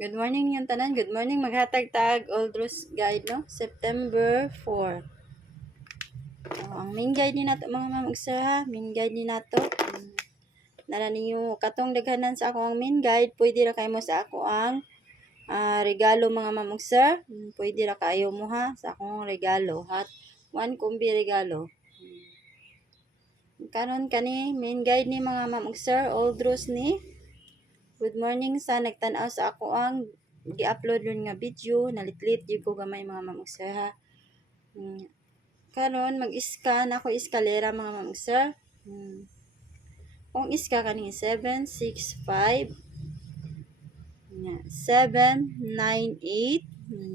Good morning niyong tanan. Good morning. Maghatag tag Oldros Guide, no? September 4. Ang main guide ni nato mga mamagsa ha. Main guide ni nato. Nara ninyo katong daghanan sa ako ang main guide. Pwede ra kayo mo sa ako ang regalo mga mamagsa. Pwede ra kayo mo ha sa akong regalo. Hat one kumbi regalo. Karon kani main guide ni mga mamagsa. Oldros ni. Good morning sa nagtan-aw sa ako ang gi-upload ron nga video, nalitlit yung ko gamay mga mamagsa ha. Karon mag-scan ako eskalera mga mamagsa. Kung iska kani 765 nya 798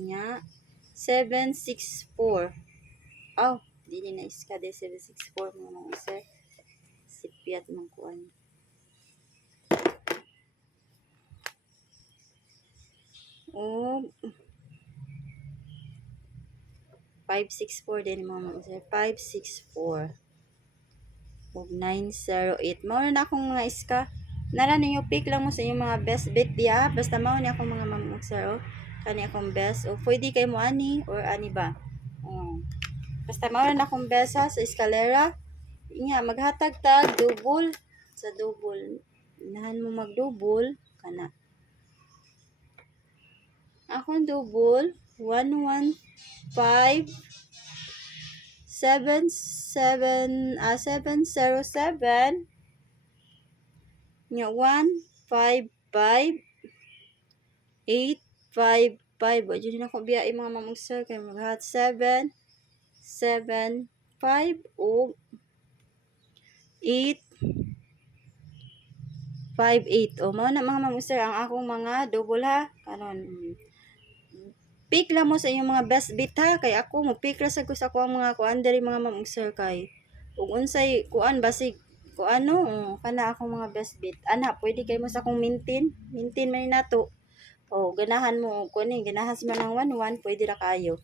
nya 764. Oh, dili na iska de 764 mga mamagsa. Sipiat man kuan. Oh, 564 din mga mamagsa. 564. Ug 908. Mao na akong mga iska. Nara ninyo pick lang mo sa inyong mga best bet diya. Basta mao ni akong mga mamagsa. Kani akong best. O pwede kay mo ani or ani ba. Basta mao na akong best ha, sa eskalera. Inya maghatag tag double sa double. Inahan mo mag-double kana. Akong double 115 707 nya 155 855. Wa jud na ko biya mga mamagsa kay maghat 7 7 5 o 8 5 8. O mao na mga mamagsa ang akong mga double ha. Karon pick lang mo sa inyong mga best bet ha, kay ako mo pick ra sa ko sa ko ang mga kuan diri mga mamagsa kay ug unsay kuan basig ko ano kana akong mga best bet ana pwede kay mo sa akong maintain man ni nato. O ganahan mo kunin ganahan man ang 11 pwede ra kayo.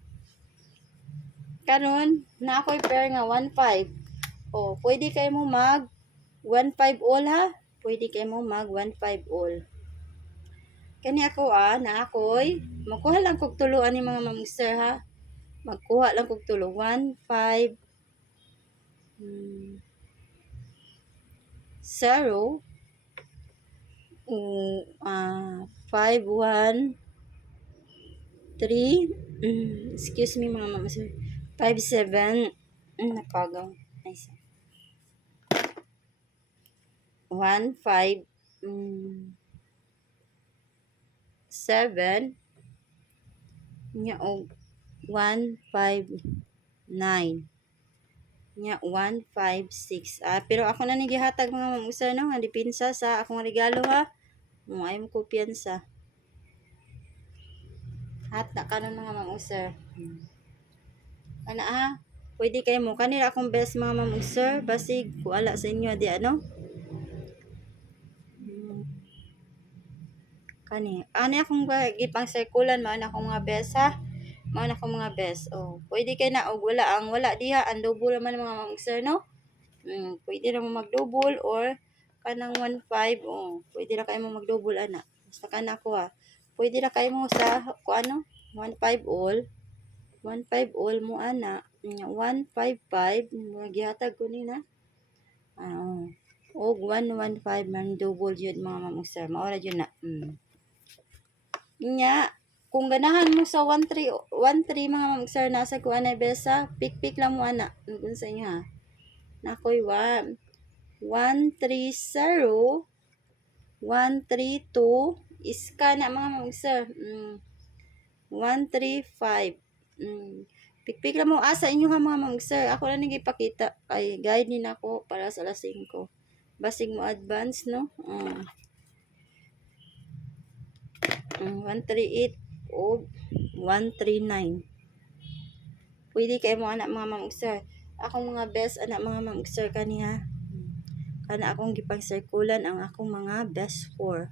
Karon na ako'y pair nga 15. O pwede kay mo mag 15 all ha, pwede kay mo mag 15 all. Kani ako na ako'y magkuha lang kog tulo ani mga mamagsa ha. Magkuha lang kog tulo 1 5 0 5 1 3 excuse me mga mamagsa 5 7 napagaw nice 1 5 7 nya og 1 5 9 nya 1 5 6. Pero ako na ni gihatag mga mamagsa no nga depensa sa akong regalo ha. Mo ay mo kumpiyansa. Hat na kanon mga mamagsa. Ana ha. Pwede kayo mo kanila akong best mga mamagsa basig kuala sa inyo di ano. Kani akong gipang circulan mao na akong mga best ha. Mao na akong mga best. Pwede kay na og wala diha ang double man mga mamagsa no. Pwede ra mo mag-double or kanang 15 pwede ra kayo mo mag-double ana. Basta kana ko ha. Pwede ra kayo mo sa ano 15 all 15 all mo ana 155 gihatag ko ni na. Og 115 man double yun mga mamagsa. Mao ra yun na. Nya kung ganahan mo sa 13 mga mamagsa nasa ko anay besa pick lang mo ana kun sa inyo ha. Nakoy 130 132 iska na mga mamagsa 135 pick lang mo sa inyo ha mga mamagsa. Ako na nang ipakita kay guide ni nako para sa alas 5 basig mo advance no. 138 o 139 pwede kay mo anak mga mamagsa. Akong mga best anak mga mamagsa kaniya kana akong gipang circulan ang akong mga best 4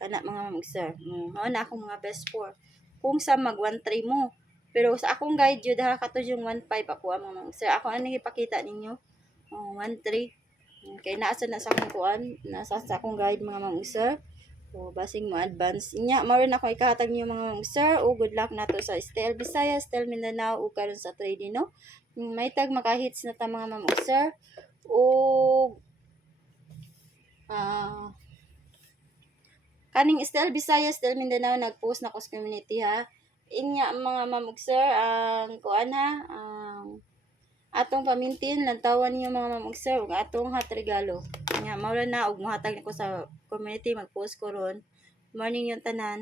kana mga mamagsa. Mao na akong mga best 4 kung sa mag 13 mo pero sa akong guide jud ha kato yung 15 ako ang mga mamagsa. Ako ani ipakita ninyo 13 kay naa sa akong kuan nasa sa akong guide mga mamagsa O basing mo advance. Inya mao rin ako ikahatag niyo mga sir o good luck nato sa Estel Visayas, Estel Mindanao o karon sa trading no. May tag makahits na ta mga ma'am ug sir. O ah kaning Estel Visayas, Estel Mindanao nag-post na ko sa community ha. Inya mga ma'am ug sir ang kuan ha, ang atong pamintin lantawan niyo mga ma'am ug sir ug atong hot regalo. Nya mao na og mohatag nako sa community mag-post ko ron. Morning yung tanan.